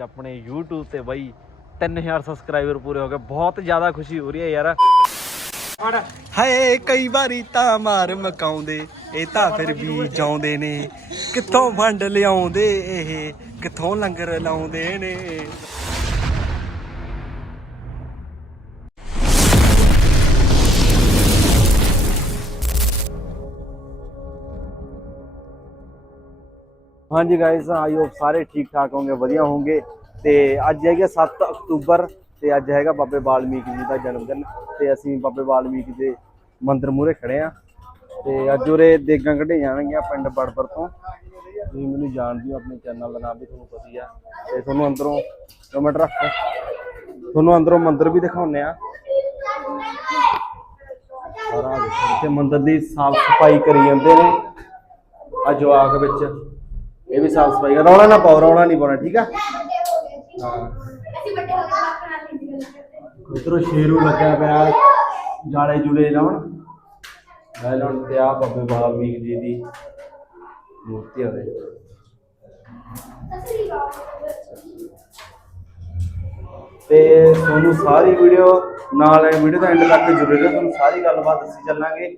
ਅੱਜ ਆਪਣੇ YouTube ਤੇ ਬਾਈ 3000 ਸਬਸਕ੍ਰਾਈਬਰ ਪੂਰੇ ਹੋ ਗਏ। ਬਹੁਤ ਜ਼ਿਆਦਾ ਖੁਸ਼ੀ ਹੋ ਰਹੀ ਹੈ ਯਾਰ। ਹਾਏ, ਕਈ ਵਾਰੀ ਤਾਂ ਮਾਰ ਮਕਾਉਂਦੇ, ਇਹ ਤਾਂ ਫਿਰ ਵੀ ਜਾਉਂਦੇ ਨੇ। ਕਿੱਥੋਂ ਵੰਡ ਲਿਆਉਂਦੇ ਇਹ, ਕਿੱਥੋਂ ਲੰਗਰ ਲਾਉਂਦੇ ਨੇ। ਹਾਂਜੀ ਗਾਇਸ ਆਈ ਹੋਪ ਸਾਰੇ ਠੀਕ ਠਾਕ ਹੋਗੇ ਵਧੀਆ ਹੋਗੇ ਤੇ ਅੱਜ ਹੈਗਾ 7 ਅਕਤੂਬਰ, ਤੇ ਅੱਜ ਹੈਗਾ ਬਾਬੇ ਵਾਲਮੀਕ ਜੀ ਦਾ ਜਨਮ ਦਿਨ। ਤੇ ਅਸੀਂ ਬਾਬੇ ਵਾਲਮੀਕੀ ਦੇ ਮੰਦਿਰ ਮੂਹਰੇ ਖੜੇ ਆ। ਤੇ ਅੱਜ ਉਰੇ ਦੇਗਾਂ ਕੱਢੇ ਜਾਣਗੀਆਂ ਪਿੰਡ ਬੜਬਰ ਤੋਂ। ਤੁਸੀਂ ਮੈਨੂੰ ਜਾਣਦੇ ਹੋ ਆਪਣੇ ਚੈਨਲ ਦਾ ਨਾਮ ਵੀ ਤੁਹਾਨੂੰ ਪਤਾ ਹੀ ਆ। ਤੇ ਤੁਹਾਨੂੰ ਅੰਦਰੋਂ ਕਮੈਂਟ ਰੱਖ। ਤੁਹਾਨੂੰ ਅੰਦਰੋਂ ਮੰਦਿਰ ਵੀ ਦਿਖਾਉਂਦੇ ਆ। ਸਾਰਾ ਇੱਥੇ ਮੰਦਿਰ ਦੀ ਸਾਫ਼ ਸਫ਼ਾਈ ਕਰੀ ਜਾਂਦੇ ਨੇ। ਆ ਜਵਾਕ ਵਿੱਚ। ਇਹ ਵੀ ਸਾਫ਼ ਸਫ਼ਾਈ ਕਰ ਰੌਲਾ ਨਾ ਪਾਓ ਰੌਲਾ ਨਹੀਂ ਪਾਉਣਾ, ਠੀਕ ਆ? ਹਾਂ ਇਧਰੋਂ ਸ਼ੇਰੂ ਲੱਗਿਆ ਪਿਆ, ਜਾਲੇ ਜੁਲੇ ਲਾਉਣ। ਮੈਂ ਲਾਉਣ ਤੇ ਆ ਬੱਬੇ ਵਾਲਮੀਕ ਜੀ ਦੀ ਮੂਰਤੀ ਹੋਵੇ ਤੇ ਤੁਹਾਨੂੰ ਸਾਰੀ ਵੀਡੀਓ ਨਾਲ ਇਹ ਵੀਡੀਓ ਦਾ ਐਂਡ ਤੱਕ ਜੁੜੇ ਰਹੋ, ਤੁਹਾਨੂੰ ਸਾਰੀ ਗੱਲਬਾਤ ਅਸੀਂ ਚੱਲਾਂਗੇ।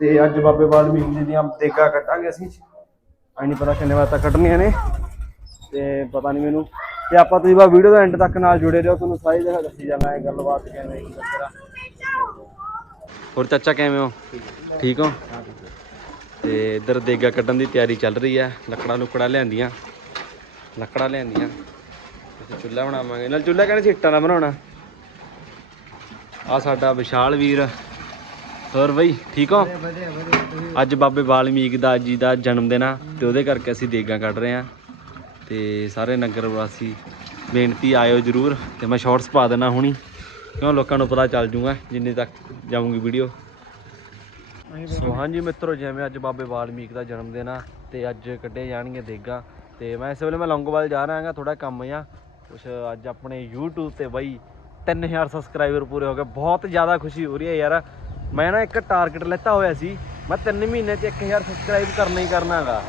ਤੇ ਅੱਜ ਬਾਬੇ ਵਾਲਮੀਕ ਜੀ ਦੀਆਂ ਦੇਗਾ ਕੱਟਾਂਗੇ ਅਸੀਂ। ਐ ਨਹੀਂ ਪਤਾ ਕਿੰਨੇ ਵਾਰ ਤੱਕ ਕੱਢਣੀਆਂ ਨੇ। ਤੇ ਪਤਾ ਨਹੀਂ ਮੈਨੂੰ। ਤੇ ਆਪਾਂ ਤੁਸੀਂ ਬਾ ਵੀਡੀਓ ਦਾ ਐਂਡ ਤੱਕ ਨਾਲ ਜੁੜੇ ਰਹੋ, ਤੁਹਾਨੂੰ ਸਾਰੀ ਜਗ੍ਹਾ ਦੱਸੀ ਜਾਣਾ ਹੈ ਗੱਲਬਾਤ ਕਿਵੇਂ ਕੀ ਚੱਕਰ ਹੋਰ ਚਾਚਾ ਕਿਵੇਂ ਹੋ? ਠੀਕ ਹੋ? ਤੇ ਇੱਧਰ ਦੇਗਾ ਕੱਢਣ ਦੀ ਤਿਆਰੀ ਚੱਲ ਰਹੀ ਹੈ। ਲੱਕੜਾਂ ਲੁਕੜਾ ਲਿਆਂਦੀਆਂ। ਲੱਕੜਾਂ ਲਿਆਂਦੀਆਂ। ਅਸੀਂ ਚੁੱਲ੍ਹਾ ਬਣਾਵਾਂਗੇ। ਨਾਲ ਚੁੱਲ੍ਹਾ ਕਹਿੰਦੇ ਸੀ ਇੱਟਾਂ ਦਾ ਬਣਾਉਣਾ। ਆ ਸਾਡਾ ਵਿਸ਼ਾਲ ਵੀਰ। ਹੋਰ ਬਈ ਠੀਕ ਹੋ? ਅੱਜ ਬਾਬੇ ਵਾਲਮੀਕ ਦਾ ਜੀ ਦਾ ਜਨਮ ਦਿਨ ਆ ਤੇ ਉਹਦੇ ਕਰਕੇ ਅਸੀਂ ਦੇਗਾਂ ਕੱਢ ਰਹੇ ਆ। ਤੇ ਸਾਰੇ ਨਗਰ ਵਾਸੀ ਬੇਨਤੀ ਆਇਓ ਜਰੂਰ ਤੇ ਮੈਂ ਸ਼ਾਰਟਸ ਪਾ ਦੇਣਾ ਹੁਣੀ। ਕਿਉਂ ਲੋਕਾਂ ਨੂੰ ਪਤਾ ਚੱਲ ਜੂਗਾ ਜਿੰਨੇ ਤੱਕ ਜਾਊਂਗੀ ਵੀਡੀਓ ਸੋ ਹਾਂਜੀ ਮਿੱਤਰੋ ਜਿਵੇਂ ਅੱਜ ਬਾਬੇ ਵਾਲਮੀਕ ਦਾ ਜਨਮ ਦਿਨ ਆ ਤੇ ਅੱਜ ਕੱਢੇ ਜਾਣਗੇ ਦੇਗਾਂ। ਤੇ ਮੈਂ ਇਸ ਵੇਲੇ ਮੈਂ ਲੌਂਗੋਵਾਲ ਜਾ ਰਿਹਾ ਹਾਂਗਾ ਥੋੜਾ ਕੰਮ ਆ। ਕੁਛ ਅੱਜ ਆਪਣੇ YouTube ਤੇ ਬਾਈ 3000 ਸਬਸਕ੍ਰਾਈਬਰ ਪੂਰੇ ਹੋ ਗਏ। ਬਹੁਤ ਜ਼ਿਆਦਾ ਖੁਸ਼ੀ ਹੋ ਰਹੀ ਹੈ ਯਾਰ। ਮੈਂ ਨਾ ਇੱਕ ਟਾਰਗੇਟ ਲੈਤਾ ਹੋਇਆ ਸੀ। ਮੈਂ 3 ਮਹੀਨੇ 'ਚ 1000 ਸਬਸਕ੍ਰਾਈਬ ਕਰਨਾ ਹੀ ਕਰਨਾ ਹੈਗਾ।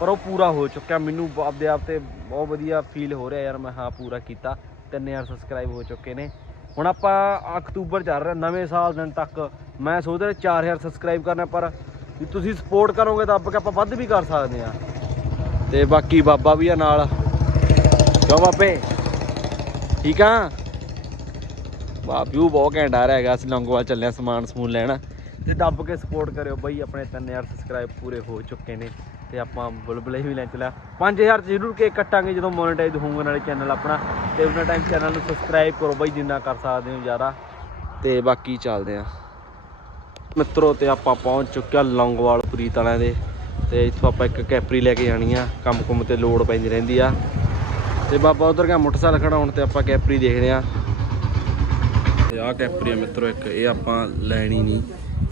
ਪਰ ਉਹ ਪੂਰਾ ਹੋ ਚੁੱਕਿਆ। ਮੈਨੂੰ ਆਪਦੇ ਆਪ ਤੇ ਬਹੁਤ ਵਧੀਆ ਫੀਲ ਹੋ ਰਿਹਾ ਯਾਰ। ਮੈਂ ਹਾਂ, ਪੂਰਾ ਕੀਤਾ। 3000 ਸਬਸਕ੍ਰਾਈਬ ਹੋ ਚੁੱਕੇ ਨੇ। ਹੁਣ ਆਪਾਂ ਅਕਤੂਬਰ ਚੱਲ ਰਿਹਾ, ਨਵੇਂ ਸਾਲ ਦਿਨ ਤੱਕ। ਮੈਂ ਸੋਚ ਰਿਹਾ 4000 ਸਬਸਕ੍ਰਾਈਬ ਕਰਨਾ, ਪਰ ਜੇ ਤੁਸੀਂ ਸਪੋਰਟ ਕਰੋਗੇ ਤਾਂ ਆਪਾਂ ਆਪਾਂ ਵੱਧ ਵੀ ਕਰ ਸਕਦੇ ਆ ਤੇ ਬਾਕੀ ਬਾਬਾ ਵੀ ਆ ਨਾਲ। ਕਿਉਂ ਬਾਬੇ? ਠੀਕ ਆ? ਵਾਹ ਵਿਊ ਬਹੁਤ ਘੈਂਟ ਆ ਰਿਹਾ ਹੈਗਾ। ਅਸੀਂ ਲੌਂਗੋਵਾਲ ਚੱਲੇ ਆ ਸਮਾਨ ਸਮੂਨ ਲੈਣ। ਤੇ ਦੱਬ ਕੇ ਸਪੋਰਟ ਕਰਿਓ ਬਈ, ਆਪਣੇ 3000 ਸਬਸਕ੍ਰਾਈਬ ਪੂਰੇ ਹੋ ਚੁੱਕੇ ਨੇ ਤੇ ਆਪਾਂ ਬੁਲਬਲੇ ਵੀ ਲੈ ਚਲਿਆ 5000 ਚ ਜ਼ਰੂਰ ਕੇ ਕੱਟਾਂਗੇ ਜਦੋਂ ਮੋਨੇਟਾਈਜ਼ ਹੋਊਗਾ ਨਾਲੇ ਚੈਨਲ ਆਪਣਾ। ਤੇ ਉਹਨਾਂ ਟਾਈਮ ਚੈਨਲ ਨੂੰ ਸਬਸਕ੍ਰਾਈਬ ਕਰੋ ਬਾਈ, ਜਿੰਨਾ ਕਰ ਸਕਦੇ ਹੋ ਜ਼ਿਆਦਾ। ਤੇ ਬਾਕੀ ਚੱਲਦੇ ਆ। ਮਿੱਤਰੋ, ਤੇ ਆਪਾਂ ਪਹੁੰਚ ਚੁੱਕਿਆ ਲੌਂਗਵਾਲ ਪ੍ਰੀਤ ਵਾਲਿਆਂ ਦੇ। ਤੇ ਇੱਥੋਂ ਆਪਾਂ ਇੱਕ ਕੈਪਰੀ ਲੈ ਕੇ ਜਾਣੀ ਆ। ਕੰਮ ਕੁਮ ਤੇ ਲੋੜ ਪੈਂਦੀ ਰਹਿੰਦੀ ਆ। ਤੇ ਬਾਬਾ ਉਧਰ ਗਿਆ ਮੋਟਰਸਾਈਕਲ ਖੜਾਉਣ ਤੇ ਆਪਾਂ ਕੈਪਰੀ ਦੇਖਦੇ ਆ। ਆਹ ਕੈਪਰੀ ਆ ਮਿੱਤਰੋ ਇੱਕ ਇਹ ਆਪਾਂ ਲੈਣੀ ਨਹੀਂ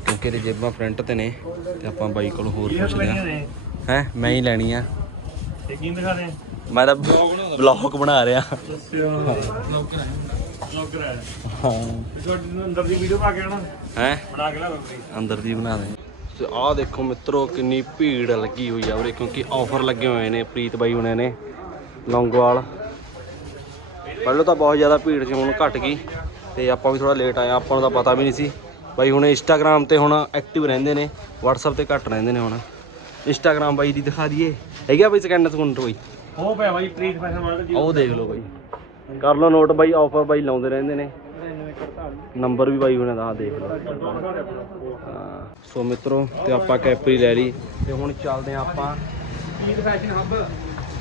ਕਿਉਂਕਿ ਇਹਦੇ ਜੇਬਾਂ ਫਰੰਟ ਤੇ ਨੇ ਤੇ ਆਪਾਂ ਬਾਈ ਕੋਲ ਹੋਰ ਪੁੱਛਦੇ ਆ ਹੈ ਮੈਂ ਹੀ ਲੈਣੀ ਆ। ਯਕੀਨ ਦਿਖਾ ਦੇ ਮੈਂ ਤਾਂ ਬਲੌਗ ਬਣਾ ਰਿਹਾ। ਹਾਂ। ਅੰਦਰ ਦੀ ਵੀਡੀਓ ਪਾ ਕੇ ਆਣਾ ਹੈ? ਬਣਾ ਕੇ ਲਾ ਬੰਦੀ ਅੰਦਰ ਦੀ ਬਣਾ ਦੇ। ਤੇ ਆਹ ਦੇਖੋ ਮਿੱਤਰੋ ਕਿੰਨੀ ਭੀੜ ਲੱਗੀ ਹੋਈ ਆ ਉਰੇ ਕਿਉਂਕਿ ਆਫਰ ਲੱਗੇ ਹੋਏ ਨੇ ਪ੍ਰੀਤ ਬਾਈ ਹੁਣਾਂ ਨੇ ਲੌਂਗੋਵਾਲ। ਪਹਿਲਾਂ ਤਾਂ ਬਹੁਤ ਜ਼ਿਆਦਾ ਭੀੜ ਸੀ ਹੁਣ ਘਟ ਗਈ। ਤੇ ਆਪਾਂ ਵੀ ਥੋੜਾ ਲੇਟ ਆਏ ਆਪਾਂ ਨੂੰ ਤਾਂ ਪਤਾ ਵੀ ਨਹੀਂ ਸੀ। ਬਾਈ ਹੁਣ ਇੰਸਟਾਗ੍ਰam ਤੇ ਹੁਣ ਐਕਟਿਵ ਰਹਿੰਦੇ ਨੇ WhatsApp ਤੇ ਘੱਟ ਰਹਿੰਦੇ ਨੇ ਹੁਣ। ਇੰਸਟਾਗ੍ਰam ਬਾਈ ਦੀ ਦਿਖਾ ਦਈਏ। ਹੈਗਾ ਬਾਈ ਸਕਿੰਡ ਸਕਿੰਟ ਕੋਈ? ਉਹ ਪਿਆ ਬਾਈ ਪ੍ਰੀਤ ਫੈਸ਼ਨ ਮਾਰਕ ਜੀ ਉਹ ਦੇਖ ਲਓ ਬਾਈ। ਕਰ ਲਓ ਨੋਟ ਬਾਈ ਆਫਰ ਬਾਈ ਲਾਉਂਦੇ ਰਹਿੰਦੇ ਨੇ। ਨੰਬਰ ਵੀ ਬਾਈ ਹੁਣਾਂ ਦਾ ਦੇਖ ਲਓ। ਹਾਂ। ਸੋ ਮਿੱਤਰੋ ਤੇ ਆਪਾਂ ਕੈਪਰੀ ਲੈ ਲਈ। ਤੇ ਹੁਣ ਚੱਲਦੇ ਆ ਆਪਾਂ ਪ੍ਰੀਤ ਫੈਸ਼ਨ ਹੱਬ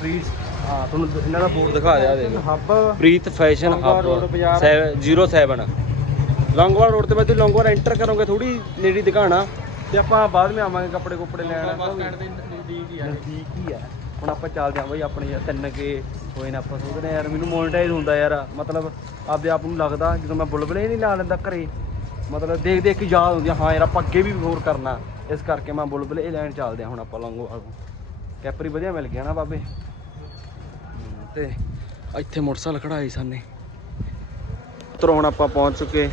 ਪ੍ਰੀਤ ਹਾਂ ਤੁਹਾਨੂੰ ਇਹਨਾਂ ਦਾ ਬੋਰਡ ਦਿਖਾ ਦਿਆ ਦੇ ਹੱਬ ਪ੍ਰੀਤ ਫੈਸ਼ਨ ਲੌਂਗੋਵਾਲ ਹੱਬ ਰੋਡ ਬਾਜ਼ਾਰ। 07 ਲੌਂਗੋਵਾਲ ਰੋਡ ਤੇ ਮੈਂ ਤੁਸੀਂ ਲੌਂਗੋਵਾਲ ਐਂਟਰ ਕਰੋਗੇ ਥੋੜੀ ਨੇੜੀ ਦਿਖਾਣਾ ਤੇ ਆਪਾਂ ਬਾਅਦ ਵਿੱਚ ਆਵਾਂਗੇ ਕੱਪੜੇ ਕੁੱਪੜੇ ਲੈਣ। ਨਜ਼ਦੀਕ ਹੀ ਆ। ਹੀ ਹੁਣ ਆਪਾਂ ਚੱਲਦੇ ਆਂ ਬਈ ਆਪਣੇ ਯਾਰ ਤਿੰਨ ਕੇ ਹੋਏ ਨੇ ਆਪਾਂ ਸੋਚਦੇ ਹਾਂ ਯਾਰ ਮੈਨੂੰ ਮੋਨਟਾਈਜ਼ ਹੁੰਦਾ ਯਾਰ। ਮਤਲਬ ਆਪਦੇ ਆਪ ਨੂੰ ਲੱਗਦਾ ਜਦੋਂ ਮੈਂ ਬੁਲਬੁਲੇ ਨਹੀਂ ਲਾ ਲੈਂਦਾ ਘਰੇ। ਮਤਲਬ ਦੇਖ ਦੇਖ ਕੇ ਯਾਦ ਹੁੰਦੀ ਆ, ਹਾਂ ਯਾਰ ਆਪਾਂ ਅੱਗੇ ਵੀ ਹੋਰ ਕਰਨਾ। ਇਸ ਕਰਕੇ ਮੈਂ ਬੁਲਬੁਲੇ ਲੈਣ ਚੱਲਦੇ ਆ ਹੁਣ ਆਪਾਂ ਲੰਗੋਵਾਲ ਨੂੰ ਕੈਪਰੀ ਵਧੀਆ ਮਿਲ ਗਿਆ ਨਾ ਬਾਬੇ? ਤੇ ਇੱਥੇ ਮੋਟਰਸਾਈਕਲ ਖੜਾਏ ਸਾਨੇ। ਤਰੋਂ ਹੁਣ ਆਪਾਂ ਪਹੁੰਚ ਚੁੱਕੇ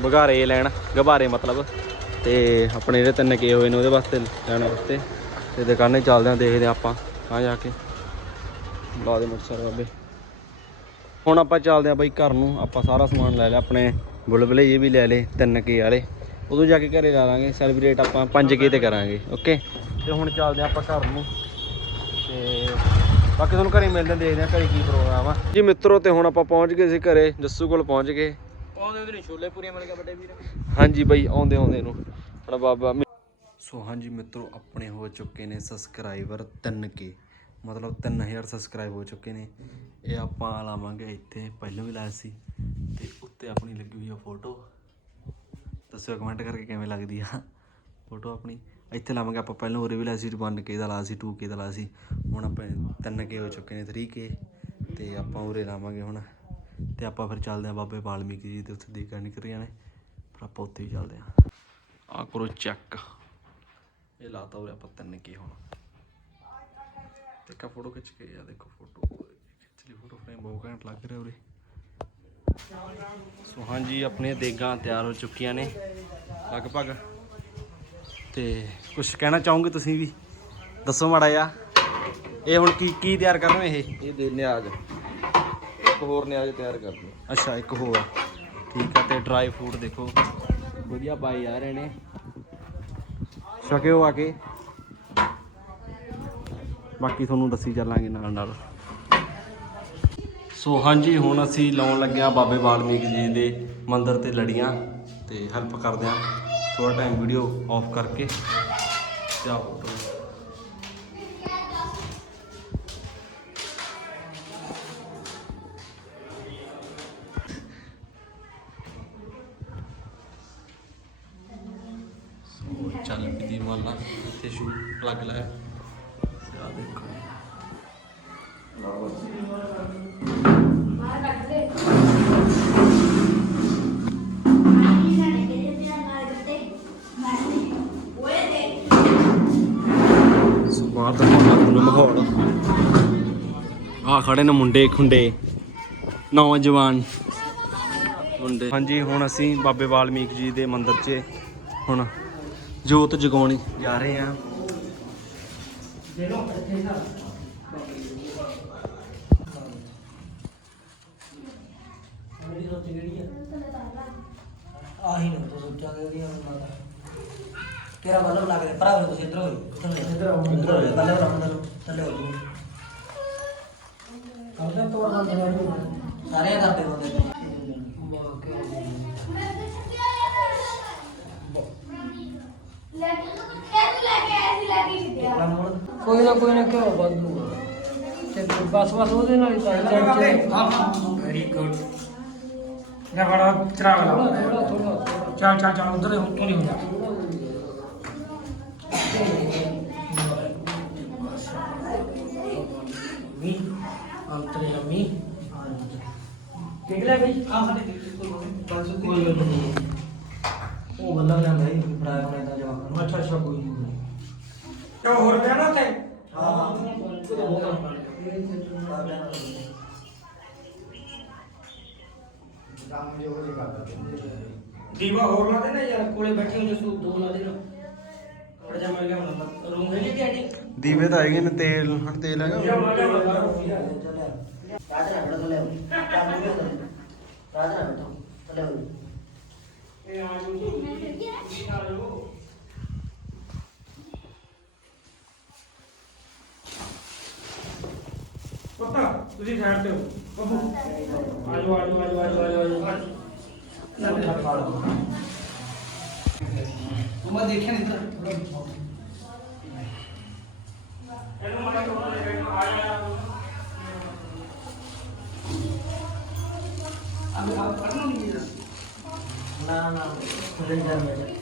ਬਗਾਰੇ ਲੈਣ, ਗਬਾਰੇ ਮਤਲਬ। ਤੇ ਆਪਣੇ ਜਿਹੜੇ ਤਿੰਨ ਕੇ ਹੋਏ ਨੇ ਉਹਦੇ ਵਾਸਤੇ ਲੈਣ ਵਾਸਤੇ। ਤੇ ਦੁਕਾਨੇ ਚੱਲਦੇ ਆਂ ਦੇਖਦੇ ਆਂ ਆਪਾਂ, ਆ ਜਾ ਕੇ। ਲਾ ਦੇ ਮੋਟਰਸਾਈਕਲ ਬਾਬੇ। ਹੁਣ ਆਪਾਂ ਚੱਲਦੇ ਆ ਬਾਈ ਘਰ ਨੂੰ, ਆਪਾਂ ਸਾਰਾ ਸਮਾਨ ਲੈ ਲਿਆ, ਆਪਣੇ ਬੁਲਬੁਲੇ ਇਹ ਵੀ ਲੈ ਲਏ 3K ਵਾਲੇ। ਉਦੋਂ ਜਾ ਕੇ ਘਰੇ ਲਾ ਲਾਂਗੇ ਸੈਲੀਬ੍ਰੇਟ ਆਪਾਂ 5K ਤੇ ਕਰਾਂਗੇ ਓਕੇ ਤੇ ਹੁਣ ਚੱਲਦੇ ਆ ਆਪਾਂ ਘਰ ਨੂੰ। ਬਾਕੀ ਤੁਹਾਨੂੰ ਘਰੇ ਮਿਲਦੇ ਹਾਂ, ਦੇਖਦੇ ਆ ਘਰੇ ਕੀ ਪ੍ਰੋਗਰਾਮ ਆ। ਜੀ ਮਿੱਤਰੋ ਤੇ ਹੁਣ ਆਪਾਂ ਪਹੁੰਚ ਗਏ ਸੀ ਘਰੇ ਜੱਸੂ ਕੋਲ ਪਹੁੰਚ ਗਏ। ਉਹਦੇ ਉਧਰ ਛੋਲੇ ਪੂਰੀਆਂ ਮਿਲ ਗਿਆ ਵੱਡੇ ਵੀਰ। ਹਾਂਜੀ ਬਾਈ ਆਉਂਦੇ ਆਉਂਦੇ ਨੂੰ। ਆਪਣਾ ਬਾਬਾ ਸੋ ਹਾਂਜੀ ਮਿੱਤਰੋ ਆਪਣੇ ਹੋ ਚੁੱਕੇ ਨੇ ਸਬਸਕ੍ਰਾਈਬਰ 3k ਮਤਲਬ 3000 ਸਬਸਕ੍ਰਾਈਬ ਹੋ ਚੁੱਕੇ ਨੇ। ਇਹ ਆਪਾਂ ਲਾਵਾਂਗੇ ਇੱਥੇ ਪਹਿਲਾਂ ਵੀ ਲਾਇਆ ਸੀ। ਤੇ ਉੱਤੇ ਆਪਣੀ ਲੱਗੀ ਹੋਈ ਆ ਫੋਟੋ ਦੱਸਿਓ ਕਮੈਂਟ ਕਰਕੇ ਕਿਵੇਂ ਲੱਗਦੀ ਆ। ਫੋਟੋ ਆਪਣੀ। ਇੱਥੇ ਲਾਵਾਂਗੇ ਆਪਾਂ ਪਹਿਲਾਂ ਉਰੇ ਵੀ ਲਾਇਆ ਸੀ 1k ਦਾ ਲਾਇਆ ਸੀ 2k ਦਾ ਲਾਇਆ ਸੀ। ਹੁਣ ਆਪਾਂ 3k ਹੋ ਚੁੱਕੇ ਨੇ 3k ਤੇ ਆਪਾਂ ਉਰੇ ਲਾਵਾਂਗੇ ਹੁਣ। ਤੇ ਆਪਾਂ ਫਿਰ ਚੱਲਦੇ ਆ ਬਾਬੇ ਵਾਲਮੀਕੀ ਜੀ ਦੇ ਉੱਥੇ ਦੇਖਣ ਨਿਕਲ ਰਹੀਆਂ ਨੇ। ਫਿਰ ਆਪਾਂ ਉੱਥੇ ਹੀ ਚੱਲਦੇ ਆ ਆ ਕਰੋ ਚੈੱਕ ਇਹ ਲਾਤਾ ਉਰੇ ਆਪਾਂ 3k ਹੁਣ। ਤੇ ਕਾ ਫੋਟੋ ਖਿੱਚ ਕੇ ਆ, ਦੇਖੋ ਫੋਟੋ ਖਿੱਚ ਲਈ ਫੋਟੋ ਫਰੇਮ ਬਹੁਤ ਘੈਂਟ ਲੱਗ ਰਿਹਾ ਉਰੇ। ਸੋ ਹਾਂਜੀ, ਆਪਣੀਆਂ ਦੇਗਾਂ ਤਿਆਰ ਹੋ ਚੁੱਕੀਆਂ ਨੇ। ਲਗਭਗ ਤੇ ਕੁਝ ਕਹਿਣਾ ਚਾਹੋਗੇ ਤੁਸੀਂ ਵੀ? ਦੱਸੋ ਮਾੜਾ ਜਿਹਾ। ਇਹ ਹੁਣ ਕੀ ਕੀ ਤਿਆਰ ਕਰ ਰਹੇ ਇਹ? ਇਹ ਦੇ ਨਿਆਜ। ਇੱਕ ਹੋਰ ਨਿਆਜ ਤਿਆਰ ਕਰ ਦੋ ਅੱਛਾ ਇੱਕ ਹੋਰ। ਠੀਕ ਆ ਤੇ ਡਰਾਈ ਫਰੂਟ ਦੇਖੋ। ਵਧੀਆ ਪਾਏ ਜਾ ਰਹੇ ਨੇ। ਛਕਿਓ ਆ ਕੇ। ਬਾਕੀ ਤੁਹਾਨੂੰ ਦੱਸੀ ਚੱਲਾਂਗੇ ਨਾਲ ਨਾਲ। ਸੋ ਹਾਂਜੀ ਹੁਣ ਅਸੀਂ ਲਾਉਣ ਲੱਗੇ ਆ ਬਾਬੇ ਵਾਲਮੀਕ ਜੀ ਦੇ ਮੰਦਿਰ ਤੇ ਲੜੀਆਂ ਤੇ ਹੈਲਪ ਕਰਦੇ ਆ। ਥੋੜਾ ਟਾਈਮ ਵੀਡੀਓ ਆਫ ਕਰਕੇ ਤੇ ਆ ਫੋਟੋ ਚੱਲ ਪਈ ਵਾਲਾ ਇੱਥੇ ਸ਼ੂ ਪਲੱਗ ਲਾਇਆ। ਆ ਦੇਖੋ। ਸੋ ਬਾਹਰ ਦਾ ਮਾਹੌਲ ਤੁਹਾਨੂੰ ਮਾਹੌਲ ਆ ਖੜੇ ਨੇ ਮੁੰਡੇ, ਖੁੰਡੇ। ਨੌਜਵਾਨ। ਮੁੰਡੇ। ਹਾਂਜੀ, ਹੁਣ ਅਸੀਂ ਬਾਬੇ ਵਾਲਮੀਕ ਜੀ ਦੇ ਮੰਦਿਰ 'ਚ ਹੁਣ ਜੋਤ ਜਗਾਉਣ ਜਾ ਰਹੇ ਆ ਆਹੀ ਨਾ ਤੂੰ ਸੋਚਿਆ ਉਹਦੀਆਂ ਮਾਤਾ ਤੇਰਾ ਬੱਲਬ ਲੱਗ ਰਿਹਾ ਭਰਾ ਤੁਸੀਂ ਇੱਧਰ ਹੋਈ। ਇੱਧਰ ਹੋ ਇੱਧਰ ਹੋ ਬੱਲਬ ਰੱਖ ਦੋ ਥੱਲੇ ਹੋ ਜੀ। ਕਰਦੇ ਤੋੜ ਬੰਦ ਸਾਰੇ ਕਰਦੇ ਹੁੰਦੇ ਨੇ ਕੋਈ ਨਾ ਕੋਈ ਨਾ ਕਿਉਂ ਬੰਦੂ ਤੇ ਬਸ ਬਸ ਉਹਦੇ ਨਾਲ ਹੀ ਤਾਂ ਚੜ ਵੈਰੀ ਗੁੱਡ ਇਹਦਾ ਬੜਾ ਚਰਾਗ ਲਾ ਥੋੜਾ ਥੋੜਾ ਚੱਲ ਚੱਲ ਚੱਲ ਉਧਰ ਉੱਤੋਂ ਨਹੀਂ ਹੁੰਦਾ ਵੀ ਅੰਤਰੇ ਅੰਮੀ ਦੇਖ ਲੈ ਬਈ ਆ ਸਾਡੇ ਬਸ ਉਹ ਬੱਲਬ ਲੈਂਦਾ ਹੀ। ਭਰਾ ਕੋਲੇ ਤਾਂ ਜਵਾਬ ਕਰਨਾ ਅੱਛਾ ਅੱਛਾ ਕੋਈ ਨਹੀਂ ਕਿਉਂ ਹੋਰ ਪਿਆ ਨਾ ਉੱਥੇ ਹਾਂ ਹਾਂ ਬਹੁਤ ਕੰਮ ਦੀਵਾ ਹੋਰ ਲਾ ਦੇ ਨਾ ਯਾਰ, ਕੋਲੇ ਬੈਠੇ ਹੋ ਜਸੂ ਦੋ ਲਾ ਦੇ ਨਾ ਦੀਵੇ ਤਾਂ ਹੈਗੇ ਨੇ ਤੇਲ ਹੁਣ ਤੇਲ ਹੈਗਾ ਦੀਵਾ ਲਾ ਦੇ ਲਾ ਰਾਜ ਨਾ ਬੜਾ ਥੱਲੇ ਹੋ ਰਾਜ ਨਾ ਬੈਠੋ ਥੱਲੇ ਹੋ ਇਹ ਆ ਜੋ ਪਤਾ ਤੁਸੀਂ ਸਾਈਡ ਤੇ ਹੋ ਬੱਬੂ ਆਜੋ ਆਜੋ ਆਜੋ ਆਜੋ ਆਜੋ ਆਜੋ ਤੂੰ ਮੈਂ ਦੇਖਿਆ ਨਹੀਂ ਇੱਧਰ ਥੋੜਾ ਥੱਲੇ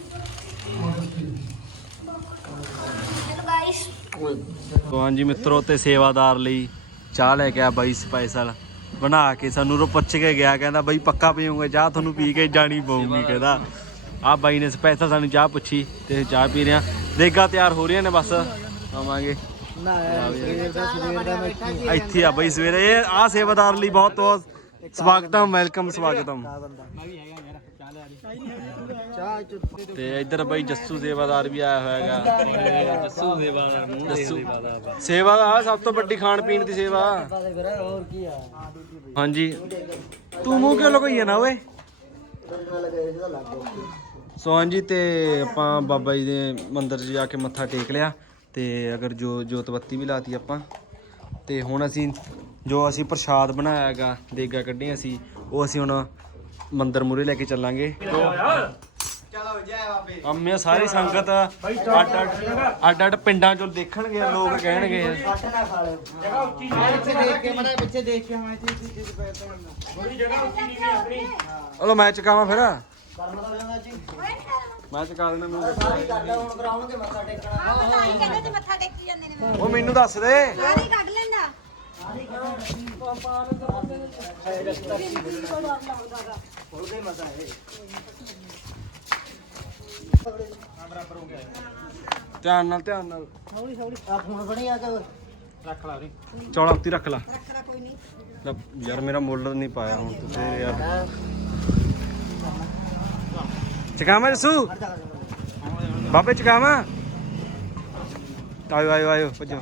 ਹਾਂਜੀ ਮਿੱਤਰੋ ਤੇ ਸੇਵਾਦਾਰ ਲਈ ਚਾਹ ਲੈ ਕੇ ਆ ਬਾਈ ਸਪੈਸ਼ਲ। ਬਣਾ ਕੇ ਸਾਨੂੰ ਰੋ ਪੁੱਛ ਕੇ ਗਿਆ, ਕਹਿੰਦਾ ਬਾਈ ਪੱਕਾ ਪੀਉਂਗੇ ਚਾਹ ਤੁਹਾਨੂੰ ਪੀ ਕੇ ਜਾਣੀ ਪਊਗੀ, ਕਹਿੰਦਾ। ਆ ਬਾਈ ਨੇ ਸਪੈਸ਼ਲ ਸਾਨੂੰ ਚਾਹ ਪੁੱਛੀ ਤੇ ਚਾਹ ਪੀ ਰਿਆਂ ਦੇਗਾ ਤਿਆਰ ਹੋ ਰਹੀਆਂ ਨੇ ਬਸ, ਆਵਾਂਗੇ। ਇੱਥੇ ਆ ਬਾਈ ਸਵੇਰੇ। ਇਹ ਆ ਸੇਵਾਦਾਰ ਲਈ ਬਹੁਤ ਬਹੁਤ ਸਵਾਗਤਮ, ਵੈਲਕਮ, ਸਵਾਗਤਮ। ਤੇ ਇੱਧਰ ਬਾਈ ਜੱਸੂ ਸੇਵਾਦਾਰ ਵੀ ਆਇਆ ਹੋਇਆ ਹੈਗਾ ਜੱਸੂ ਸੇਵਾਦਾਰ ਸੇਵਾ ਦਾ ਸਭ ਤੋਂ ਵੱਡੀ ਖਾਣ ਪੀਣ ਦੀ ਸੇਵਾ। ਬਾਲੇ ਫਿਰ ਹੋਰ ਕੀ ਆ ਹਾਂਜੀ। ਤੂੰ ਮੂੰਹ ਕਿਉਂ ਲਗਾਈ ਨਾ ਓਏ? ਸੋ ਹਾਂਜੀ ਤੇ ਆਪਾਂ ਬਾਬਾ ਜੀ ਦੇ ਮੰਦਿਰ 'ਚ ਜਾ ਕੇ ਮੱਥਾ ਟੇਕ ਲਿਆ। ਤੇ ਅਗਰ ਜੋ ਜੋਤ ਬੱਤੀ ਵੀ ਲਾਤੀ ਆਪਾਂ। ਤੇ ਹੁਣ ਅਸੀਂ ਜੋ ਅਸੀਂ ਪ੍ਰਸ਼ਾਦ ਬਣਾਇਆ ਹੈਗਾ ਦੇਗਾ ਕੱਢੀਆਂ ਸੀ ਉਹ ਅਸੀਂ ਹੁਣ ਮੰਦਿਰ ਮੂਰੇ ਲੈ ਕੇ ਚੱਲਾਂਗੇ। ਚਲੋ ਜੈ ਬਾਬੇ ਅੰਮੇ ਸਾਰੀ ਸੰਗਤ ਅੱਡ ਅੱਡ ਅੱਡ ਅੱਡ ਪਿੰਡਾਂ ਚੋਂ ਦੇਖਣਗੇ ਲੋਕ ਕਹਿਣਗੇ। ਕੱਟ ਨਾ ਖਾ ਲਿਓ ਚਲੋ ਮੈਂ ਚਕਾਵਾਂ ਫਿਰ। ਕਰਨਾ ਤਾਂ ਜਾਂਦਾ ਜੀ ਮੈਂ ਚਕਾ ਦੇਣਾ ਮੈਨੂੰ ਸਾਰੀ ਕਰਦਾ ਹੁਣ ਕਰਾਉਣਗੇ ਮੱਥਾ ਟੇਕਣਾ। ਕਹਿੰਦੇ ਤੇ ਮੱਥਾ ਟੇਕੀ ਜਾਂਦੇ ਨੇ। ਉਹ ਮੈਨੂੰ ਦੱਸ ਦੇ। ਸਾਰੀ ਕੱਢ ਧਿਆਨ ਨਾਲ ਧਿਆਨ ਨਾਲ। ਆ ਫੋਨ ਬਣੀ ਆ ਕੇ ਚੌੜਾ ਉੱਤੀ ਰੱਖ ਲਾ। ਰੱਖਣਾ ਕੋਈ ਨਹੀਂ ਲੈ, ਯਾਰ ਮੇਰਾ ਮੁੱਲ ਨਹੀਂ ਪਾਇਆ ਹੁਣ ਤੁਸੀਂ ਯਾਰ। ਚਕਾਵਾਂ ਜਸੂ? ਬਾਬੇ ਚਕਾਵਾਂ? ਆਇਓ ਆਇਓ ਆਇਓ ਭੱਜੋ।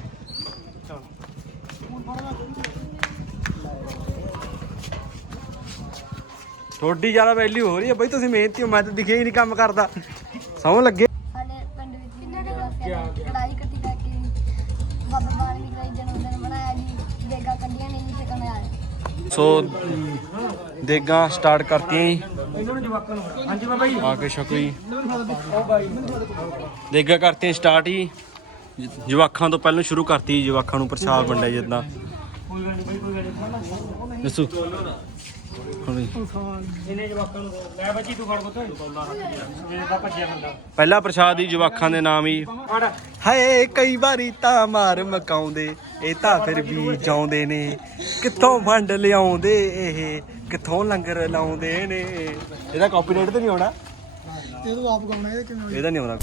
ਥੋੜੀ ਜ਼ਿਆਦਾ ਵੈਲਿਊ ਹੋ ਰਹੀ ਹੈ ਬਈ ਤੁਸੀਂ ਮਿਹਨਤੀ ਹੋ ਮੈਂ ਤਾਂ ਦਿਖਿਆ ਹੀ ਨਹੀਂ ਕੰਮ ਕਰਦਾ। ਸਮਝ ਲੱਗੇ। ਸਾਡੇ ਪਿੰਡ ਵਿੱਚ ਵੀ ਨੇੜੇ ਵਾਸੀਆਂ ਕੜਾਈ ਕੱਟੀ ਕਰਕੇ ਬਾਬਾ ਬਾਲਮੀਕ ਦਾ ਜਨਮ ਦਿਨ ਮਨਾਇਆ ਜੀ। ਦੇਗਾ ਕੱਢੀਆਂ ਨੇ ਜੀ ਤੇ ਆਇਆ ਸੋ ਦੇਗਾ ਸਟਾਰਟ ਕਰਤੀਆਂ ਜੀ। ਇਹਨਾਂ ਨੂੰ ਜਵਾਕਾਂ ਨੂੰ ਹਾਂਜੀ ਬਾਬਾ ਜੀ ਆ ਕੇ ਜੀ। ਦੇਗਾ ਕਰਤੀਆਂ ਸਟਾਰਟ ਹੀ ਜ- ਜਵਾਕਾਂ ਤੋਂ ਪਹਿਲਾਂ ਸ਼ੁਰੂ ਕਰਤੀ ਜਵਾਕਾਂ ਨੂੰ ਪ੍ਰਸ਼ਾਦ ਵੰਡਿਆ ਜਿੱਦਾਂ ਕੋਈ ਗੱਲ ਨਹੀਂ ਬਾਈ ਕੋਈ ਗੱਲ ਨਹੀਂ ਦੱਸੋ। ਪਹਿਲਾ ਪ੍ਰਸ਼ਾਦ ਹੀ ਜਵਾਕਾਂ ਦੇ ਨਾਮ ਹੀ। ਹਾਏ ਕਈ ਵਾਰੀ ਤਾਂ ਮਾਰ ਮਕਾਉਂਦੇ। ਇਹ ਤਾਂ ਫਿਰ ਵੀ ਜਾਉਂਦੇ ਨੇ। ਕਿੱਥੋਂ ਫੰਡ ਲਿਆਉਂਦੇ ਇਹ? ਕਿੱਥੋਂ ਲੰਗਰ ਲਾਉਂਦੇ ਨੇ? ਇਹਦਾ ਕਾਪੀਰਾਈਟ ਤੇ ਨਹੀਂ ਆਉਣਾ? ਇਹ ਤੂੰ ਆਪ ਗਾਉਣਾ ਇਹ ਕਿਵੇਂ ਇਹਦਾ ਨਹੀਂ ਆਉਂਦਾ